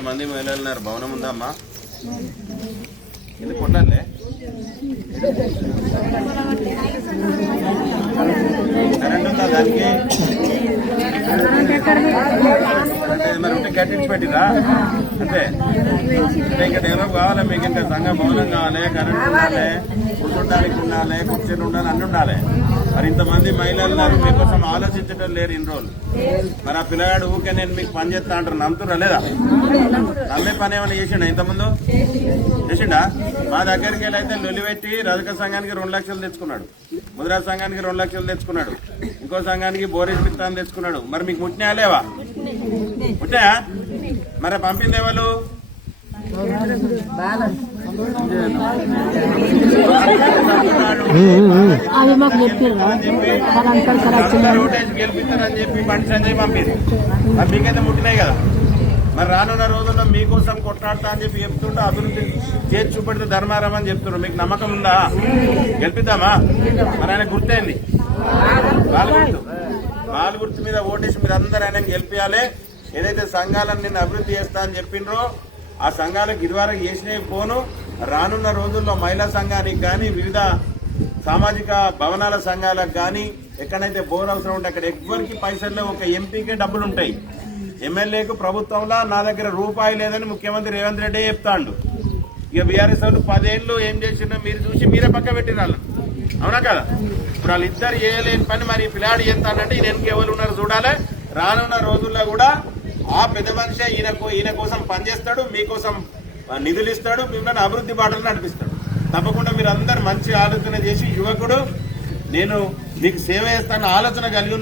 ఇంతమంది మహిళలు ఉన్నారు. భవనం ఉందా అమ్మా? ఇది కొట్టాలే కరెంట్ ఉందా దానికి? మరి ఉంటే కట్టించి పెట్టిరా అంటే ఇంకా డెవలప్ కావాలి. మీకు ఇంకా సంఘ భవనం కావాలి, కరెంట్ ఉండాలి, కూర్చోడానికి ఉండాలి, కుర్చీలు ఉండాలి, అన్ని ఉండాలి. మరి ఇంతమంది మహిళలు ఉన్నారు, మీకోసం ఆలోచించడం లేరు ఇన్ని రోజులు. మరి ఆ పిల్లగాడు ఊకే నేను మీకు పని చేస్తా అంటారు, నమ్ముతురా లేదా? నమ్మే పని ఏమైనా చేసిండా ఇంతకుముందు? చేసిండా? మా దగ్గరికి వెళ్ళి అయితే లొలి పెట్టి రజక సంఘానికి 2 లక్షలు తెచ్చుకున్నాడు, ముద్రా సంఘానికి 2 లక్షలు తెచ్చుకున్నాడు, ఇంకో సంఘానికి బోరేజ్ పిత్తాన్ని తెచ్చుకున్నాడు. మరి మీకు ముట్టినా లేవా? ముట్టాయా? మరి పంపింది ఎవరు? గెలిపిస్తారని చెప్పి బండి సంజయ్ పంపింది. మరి మీకైతే ముట్టినాయి కదా. మరి రానున్న రోజుల్లో మీకోసం కొట్లాడతా అని చెప్పి చెప్తుంటే అభివృద్ధి చేసి చూపెడితే ధర్మారం అని చెప్తున్నారు. మీకు నమ్మకం ఉందా? గెలిపిద్దామా? మరి ఆయన గుర్తేంది? బాల గుర్తు మీద ఓటేసి మీరు అందరూ ఆయన గెలిపియాలి. ఏదైతే సంఘాలను నిన్న అభివృద్ధి చేస్తా అని చెప్పిండ్రో ఆ సంఘాలకు ఇదివరకు చేసినవి పోను. రానున్న రోజుల్లో మహిళా సంఘానికి కానీ వివిధ సామాజిక భవనాల సంఘాలకు కానీ ఎక్కడైతే బోర్ అవసరం ఉంటే అక్కడ ఎవ్వరికి పైసల్లో ఒక ఎంపీకే డబ్బులు ఉంటాయి. ఎమ్మెల్యేకు ప్రభుత్వంలో నా దగ్గర రూపాయి లేదని ముఖ్యమంత్రి రేవంత్ రెడ్డి చెప్తాండు. ఇక బీఆర్ఎస్ వాళ్ళు 10 ఏళ్ళు ఏం చేసిండో మీరు చూసి మీరే పక్క పెట్టిన అవునా కదా? ఇప్పుడు వాళ్ళిద్దరు చేయలేని పని మరి పిల్లాడు చేస్తానంటే ఈయన ఎవరు ఉన్నారు చూడాలి. రానున్న రోజుల్లో కూడా ఆ పెద్ద మనిషి ఈయన కోసం పనిచేస్తాడు, మీకోసం నిధులు ఇస్తాడు, మిమ్మల్ని అభివృద్ధి బాటలు నడిపిస్తాడు. తప్పకుండా మీరు అందరు మంచి ఆలోచన చేసి యువకుడు నేను మీకు సేవ చేస్తాను ఆలోచన కలిగి ఉన్నాడు.